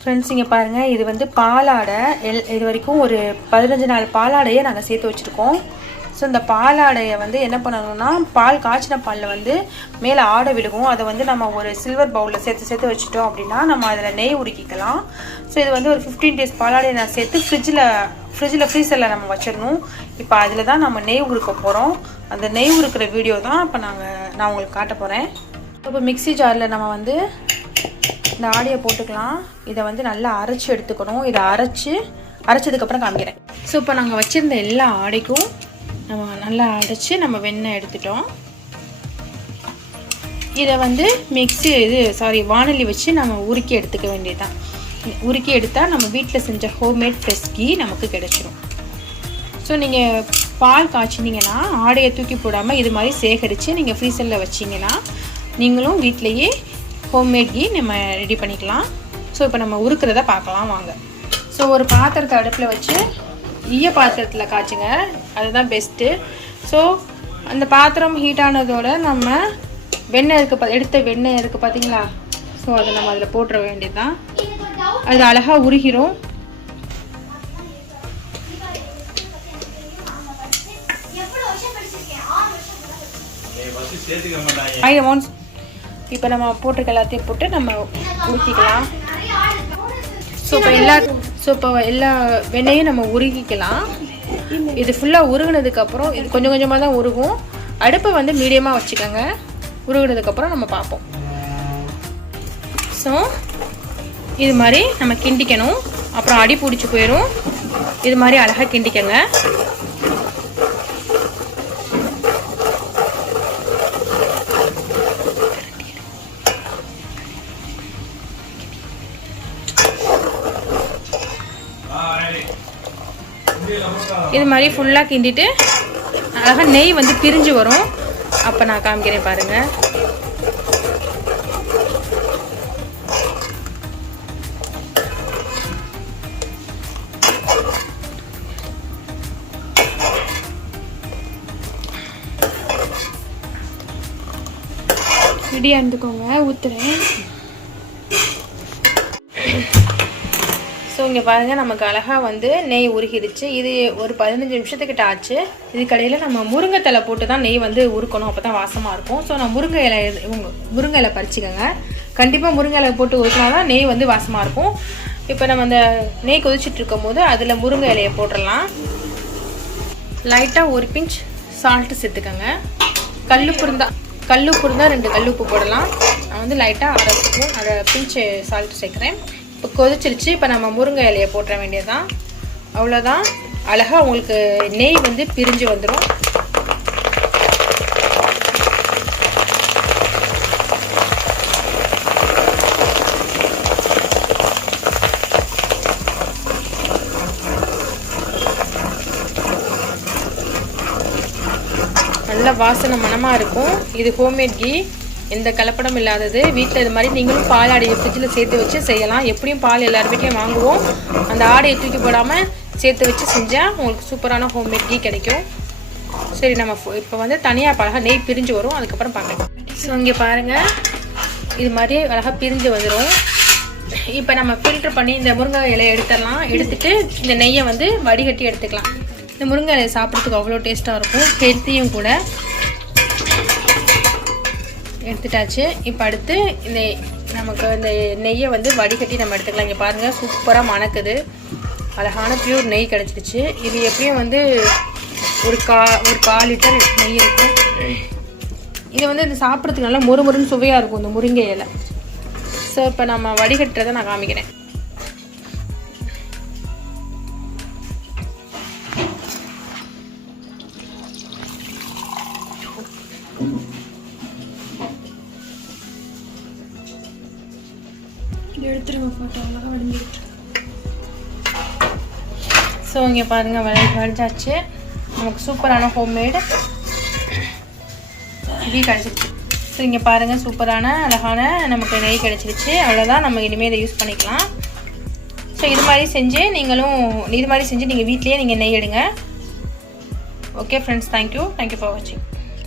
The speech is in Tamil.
ஃப்ரெண்ட்ஸ் இங்கே பாருங்கள் இது வந்து பாலாடை. எல் இது வரைக்கும் ஒரு பதினஞ்சு நாள் பாலாடையை நாங்கள் சேர்த்து வச்சுருக்கோம். ஸோ இந்த பாலாடையை வந்து என்ன பண்ணணும்னா பால் காய்ச்சின பாலில் வந்து மேலே ஆடை விழுகும். அதை வந்து நம்ம ஒரு சில்வர் பவுலில் சேர்த்து சேர்த்து வச்சுட்டோம் அப்படின்னா நம்ம அதில் நெய் உருக்கிக்கலாம். ஸோ இது வந்து ஒரு ஃபிஃப்டீன் டேஸ் பாலாடையை நான் சேர்த்து ஃப்ரிட்ஜில் ஃப்ரிட்ஜில் ஃப்ரீசரில் நம்ம வச்சிடணும். இப்போ அதில் தான் நம்ம நெய் உருக்க போகிறோம் அந்த நெய் உருக்கிற வீடியோ தான் இப்போ நாங்கள் நான் உங்களுக்கு காட்ட போகிறேன் இப்போ மிக்ஸி ஜாரில் நம்ம வந்து இந்த ஆடியை போட்டுக்கலாம். இதை வந்து நல்லா அரைச்சி எடுத்துக்கணும். இதை அரைச்சி அரைச்சதுக்கப்புறம் காமிக்கிறேன். ஸோ இப்போ நாங்கள் வச்சுருந்த எல்லா ஆடைக்கும் நம்ம நல்லா அரைச்சி நம்ம வெண்ணெய் எடுத்துட்டோம். இதை வந்து மிக்ஸி இது சாரி வானொலி வச்சு நம்ம உருக்கி எடுத்துக்க வேண்டியதுதான். உருக்கி எடுத்தால் நம்ம வீட்டில் செஞ்ச ஹோம்மேட் ஃப்ரெஷ் கீ நமக்கு கிடச்சிரும். ஸோ நீங்கள் பால் காய்ச்சினீங்கன்னா ஆடையை தூக்கி போடாமல் இது மாதிரி சேகரித்து நீங்கள் ஃப்ரீசரில் வச்சிங்கன்னா நீங்களும் வீட்டிலையே ஹோம்மேட் கீ நம்ம ரெடி பண்ணிக்கலாம். ஸோ இப்போ நம்ம உருக்கிறத பார்க்கலாம் வாங்க. ஸோ ஒரு பாத்திரத்தை அடுப்பில் வச்சு ஈய பாத்திரத்தில் காய்ச்சுங்க. அதுதான் பெஸ்ட்டு ஸோ அந்த பாத்திரம் ஹீட் ஆனதோட நம்ம வெண்ணெய் இருக்குது பா எடுத்த வெண்ணெய் இருக்குது பார்த்தீங்களா ஸோ அதை நம்ம அதில் போட்டுற வேண்டியதுதான். அது அழகாக உருகிரும். ஐ ஒன்ஸ் இப்போ நம்ம போட்டிருக்க எல்லாத்தையும் போட்டு நம்ம உருக்கிக்கலாம். ஸோ இப்போ எல்லா ஸோ இப்போ எல்லா வெண்ணையும் நம்ம உருகிக்கலாம் இது ஃபுல்லாக உருகினதுக்கப்புறம் இது கொஞ்சம் கொஞ்சமாக தான் உருகும். அடுப்பை வந்து மீடியமாக வச்சுக்கோங்க. உருகினதுக்கப்புறம் நம்ம பார்ப்போம். ஸோ இது மாதிரி நம்ம கிண்டிக்கணும். அப்புறம் அடி பிடிச்சி போயிடும் இது மாதிரி அழகாக கிண்டிக்கங்க. இது மாதிரி ஃபுல்லாக கிண்டிட்டு அழகாக நெய் வந்து பிரிஞ்சு வரும். அப்போ நான் காமிக்கிறேன் பாருங்கள் ரெடியாக இருந்துக்கோங்க ஊற்றுறேன் ஸோ இங்கே பாருங்கள் நமக்கு அழகாக வந்து நெய் உருகிடுச்சு. இது ஒரு பதினஞ்சு நிமிஷத்துக்கிட்ட ஆச்சு. இதுக்கடையில் நம்ம முருங்கை தலை போட்டு தான் நெய் வந்து உருக்கணும். அப்போ தான் வாசமாக இருக்கும். ஸோ நான் முருங்கை இலை இவங்க முருங்கை இலை பறிச்சுக்கோங்க. கண்டிப்பாக முருங்கை இலை போட்டு உருக்கினா தான் நெய் வந்து வாசமாக இருக்கும். இப்போ நம்ம அந்த நெய் கொதிச்சுட்டு இருக்கும் போது அதில் முருங்கை இலையை போட்டுடலாம். லைட்டாக ஒரு பிஞ்ச் சால்ட்டு சேர்த்துக்கோங்க. கல்லுப்பு இருந்தால் கல்லுப்பு இருந்தால் ரெண்டு கல்லுப்பு போடலாம். நான் வந்து லைட்டாக அரை ஸ்பூன் அரை பிஞ்சு சால்ட்டு சேர்க்குறேன். இப்போ கொதிச்சிருச்சு. இப்போ நம்ம முருங்கை இலையை போட்டுற வேண்டியதுதான். அவ்வளோதான் அழகாக உங்களுக்கு நெய் வந்து பிரிஞ்சு வந்துடும் நல்ல வாசனை மனமாக இருக்கும். இது ஹோம்மேட் கீ. எந்த கலப்படம் இல்லாதது வீட்டில் இது மாதிரி நீங்களும் பால் ஆடையை ஃப்ரிட்ஜில் சேர்த்து வச்சு செய்யலாம். எப்படியும் பால் எல்லார் வீட்லேயும் வாங்குவோம். அந்த ஆடையை தூக்கி போடாமல் சேர்த்து வச்சு செஞ்சால் உங்களுக்கு சூப்பரான ஹோம்மேட் கீ கிடைக்கும். சரி நம்ம இப்போ வந்து தனியாக பழகா நெய் பிரிஞ்சு வரும். அதுக்கப்புறம் பார்க்கலாம் ஸோ இங்கே பாருங்கள் இது மாதிரி அழகாக பிரிஞ்சு வந்துடும் இப்போ நம்ம ஃபில்டர் பண்ணி இந்த முருங்கை இலையை எடுத்துடலாம். எடுத்துட்டு இந்த நெய்யை வந்து வடிகட்டி எடுத்துக்கலாம். இந்த முருங்கை இலையை சாப்பிட்றதுக்கு அவ்வளோ டேஸ்ட்டாக இருக்கும். ஹெல்த்தியும் கூட. எடுத்துட்டாச்சு. இப்போ அடுத்து இந்த நமக்கு இந்த நெய்யை வந்து வடிகட்டி நம்ம எடுத்துக்கலாம். இங்கே பாருங்கள் சூப்பராக மணக்குது. அழகான பியூர் நெய் கிடச்சிருச்சு. இது எப்படியும் வந்து ஒரு கா ஒரு கால் லிட்டர் நெய் இருக்கும். இது வந்து இந்த சாப்பிட்றதுக்கு நல்லா முறுமுறுன்னு சுவையாக இருக்கும் இந்த முருங்கை இலை. ஸோ இப்போ நம்ம வடிகட்டுறதை நான் காமிக்கிறேன். எடுத்துருங்க ஃபோட்டோ அழகாக வடிஞ்சிட்டு ஸோ இங்கே பாருங்கள் வளைஞ்சு வளைஞ்சாச்சு நமக்கு சூப்பரான ஹோம்மேடு நெய் கிடச்சிருச்சு ஸோ இங்கே பாருங்கள் சூப்பரான அழகான நமக்கு நெய் கிடச்சிருச்சு. அவ்வளோதான் நம்ம இனிமேல் இதை யூஸ் பண்ணிக்கலாம். ஸோ இது மாதிரி செஞ்சு நீங்களும் இது மாதிரி செஞ்சு நீங்கள் வீட்லேயே நீங்கள் நெய் எடுங்க. Okay friends thank you thank you for வாட்சிங்